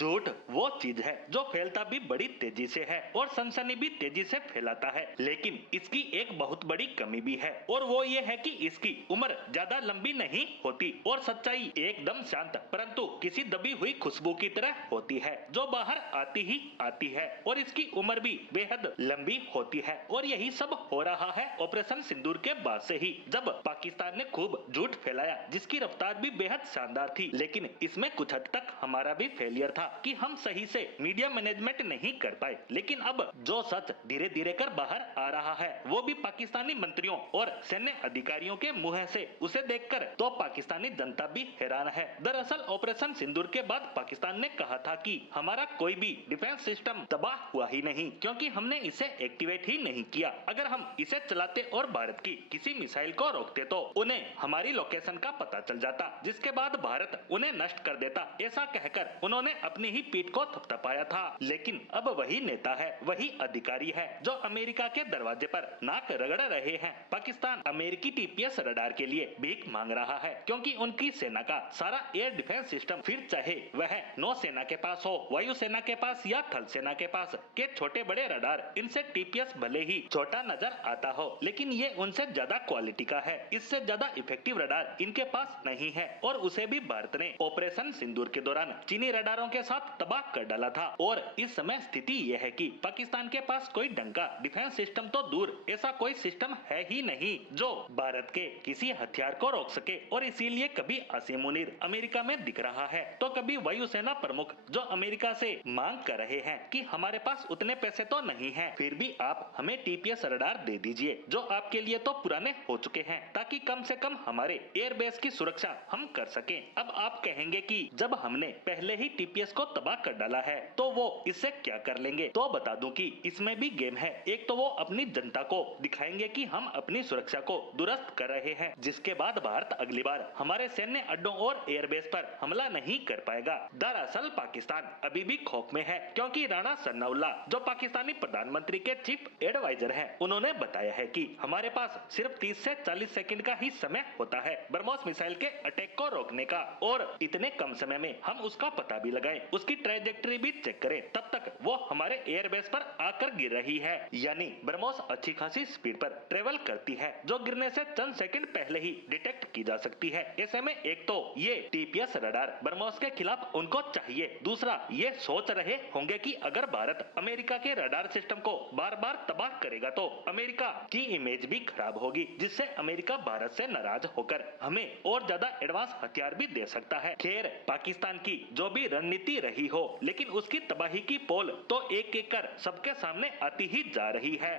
झूठ वो चीज है जो फैलता भी बड़ी तेजी से है और सनसनी भी तेजी से फैलाता है, लेकिन इसकी एक बहुत बड़ी कमी भी है और वो ये है कि इसकी उम्र ज्यादा लंबी नहीं होती और सच्चाई एकदम शांत परंतु किसी दबी हुई खुशबू की तरह होती है जो बाहर आती ही आती है और इसकी उम्र भी बेहद लंबी होती है। और यही सब हो रहा है ऑपरेशन सिंदूर के बाद से ही, जब पाकिस्तान ने खूब झूठ फैलाया जिसकी रफ्तार भी बेहद शानदार थी, लेकिन इसमें कुछ हद तक हमारा भी फेलियर था कि हम सही से मीडिया मैनेजमेंट नहीं कर पाए। लेकिन अब जो सच धीरे धीरे कर बाहर आ रहा है वो भी पाकिस्तानी मंत्रियों और सैन्य अधिकारियों के मुंह से, उसे देखकर तो पाकिस्तानी जनता भी हैरान है। दरअसल ऑपरेशन सिंदूर के बाद पाकिस्तान ने कहा था कि हमारा कोई भी डिफेंस सिस्टम तबाह हुआ ही नहीं क्योंकि हमने इसे एक्टिवेट ही नहीं किया। अगर हम इसे चलाते और भारत की किसी मिसाइल को रोकते तो उन्हें हमारी लोकेशन का पता चल जाता, जिसके बाद भारत उन्हें नष्ट कर देता। ऐसा कहकर उन्होंने अपनी ही पीठ को थपथपाया था। लेकिन अब वही नेता है, वही अधिकारी है जो अमेरिका के दरवाजे पर नाक रगड़ रहे हैं। पाकिस्तान अमेरिकी टीपीएस रडार के लिए भीख मांग रहा है क्योंकि उनकी सेना का सारा एयर डिफेंस सिस्टम, फिर चाहे वह नौसेना के पास हो, वायुसेना के पास या थल सेना के पास के छोटे बड़े रडार, इनसे टीपीएस भले ही छोटा नजर आता हो लेकिन ये उनसे ज्यादा क्वालिटी का है। इससे ज्यादा इफेक्टिव रडार इनके पास नहीं है और उसे भी भारत ने ऑपरेशन सिंदूर के दौरान चीनी रडारों के साथ तबाह कर डाला था। और इस समय स्थिति यह है कि पाकिस्तान के पास कोई ढंग का डिफेंस सिस्टम तो दूर, ऐसा कोई सिस्टम है ही नहीं जो भारत के किसी हथियार को रोक सके। और इसीलिए कभी असीम मुनीर अमेरिका में दिख रहा है तो कभी वायुसेना प्रमुख जो अमेरिका से मांग कर रहे हैं कि हमारे पास उतने पैसे तो नहीं है, फिर भी आप हमें टीपीएस रडार दे दीजिए जो आपके लिए तो पुराने हो चुके हैं ताकि कम से कम हमारे एयरबेस की सुरक्षा हम कर सके। अब आप कहेंगे कि जब हमने पहले ही टीपीएस को तबाह कर डाला है तो वो इससे क्या कर लेंगे, तो बता दूं कि इसमें भी गेम है। एक तो वो अपनी जनता को दिखाएंगे कि हम अपनी सुरक्षा को दुरुस्त कर रहे हैं, जिसके बाद भारत अगली बार हमारे सैन्य अड्डों और एयरबेस पर हमला नहीं कर पाएगा। दरअसल पाकिस्तान अभी भी खौफ में है क्योंकि राणा सनाउल्लाह जो पाकिस्तानी प्रधानमंत्री के चीफ एडवाइजर हैं, उन्होंने बताया है कि हमारे पास सिर्फ 30 से 40 सेकंड का ही समय होता है ब्रह्मोस मिसाइल के अटैक को रोकने का, और इतने कम समय में हम उसका पता भी लगाएं, उसकी ट्रैजेक्टरी भी चेक करें, तब तक वो हमारे एयरबेस पर आकर गिर रही है। यानी ब्रह्मोस अच्छी खासी स्पीड पर ट्रेवल करती है जो गिरने से चंद सेकंड पहले ही डिटेक्ट की जा सकती है। ऐसे में एक तो ये टीपीएस रडार ब्रह्मोस के खिलाफ उनको चाहिए, दूसरा ये सोच रहे होंगे कि अगर भारत अमेरिका के रडार सिस्टम को बार बार तबाह करेगा तो अमेरिका की इमेज भी खराब होगी, जिससे अमेरिका भारत से नाराज होकर हमें और ज्यादा एडवांस हथियार भी दे सकता है। खैर पाकिस्तान की जो भी रणनीति रही हो, लेकिन उसकी तबाही की पोल तो एक एक कर सबके सामने आती ही जा रही है।